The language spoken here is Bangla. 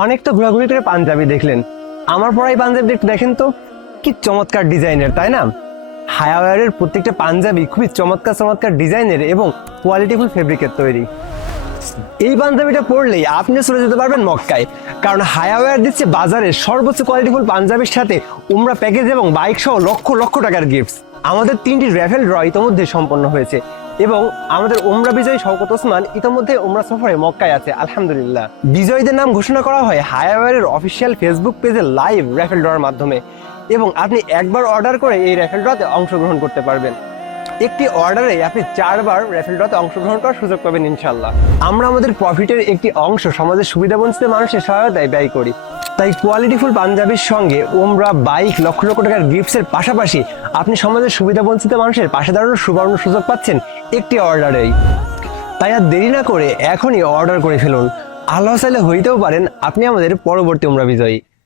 অনেক তো ঘোরাঘুরি করে পাঞ্জাবি দেখলেন, আমার পরাই পাঞ্জাবি একটু দেখেন তো, কি চমৎকার ডিজাইনের, তাই না? হায়াওয়ারের প্রত্যেকটা পাঞ্জাবি খুবই চমৎকার চমৎকার ডিজাইনের এবং কোয়ালিটিফুল ফেব্রিকের তৈরি। এই পাঞ্জাবিটা পরলেই আপনি চলে যেতে পারবেন মক্কায়, কারণ হায়াওয়ার দিচ্ছে বাজারের সর্বোচ্চ কোয়ালিটিফুল পাঞ্জাবির সাথে উমরা প্যাকেজ এবং বাইক সহ লক্ষ লক্ষ টাকার গিফটস। আমাদের 3টি র্যাফেল ড্র ইতোমধ্যে সম্পন্ন হয়েছে এবং আমাদের উমরা বিজয়ী শওকত ওসমান ইতোমধ্যে উমরা সফরে মক্কায় আছে আলহামদুলিল্লাহ। বিজয়ীদের নাম ঘোষণা করা হয় হায়াওয়ারের অফিসিয়াল ফেসবুক পেজে লাইভ র্যাফেল ড্রর মাধ্যমে এবং আপনি একবার অর্ডার করে এই র্যাফেল ড্রতে অংশগ্রহণ করতে পারবেন। একটি অর্ডারে আপনি 4বার র্যাফেল ড্রতে অংশগ্রহণ করার সুযোগ পাবেন ইনশাল্লাহ। আমরা আমাদের প্রফিটের একটি অংশ সমাজের সুবিধাবঞ্চিত মানুষের সহায়তায় ব্যয় করি। তাই কোয়ালিটিফুল পাঞ্জাবির সঙ্গে ওমরা, বাইক, লক্ষ লক্ষ টাকার গিফটসের পাশাপাশি আপনি সমাজের সুবিধাবঞ্চিত মানুষের পাশে দাঁড়ানোর সুবর্ণ সুযোগ পাচ্ছেন একটি অর্ডারেই। তাই আর দেরি না করে এখনই অর্ডার করে ফেলুন। আল্লাহ চাইলে হইতেও পারেন আপনি আমাদের পরবর্তী ওমরা বিজয়ী।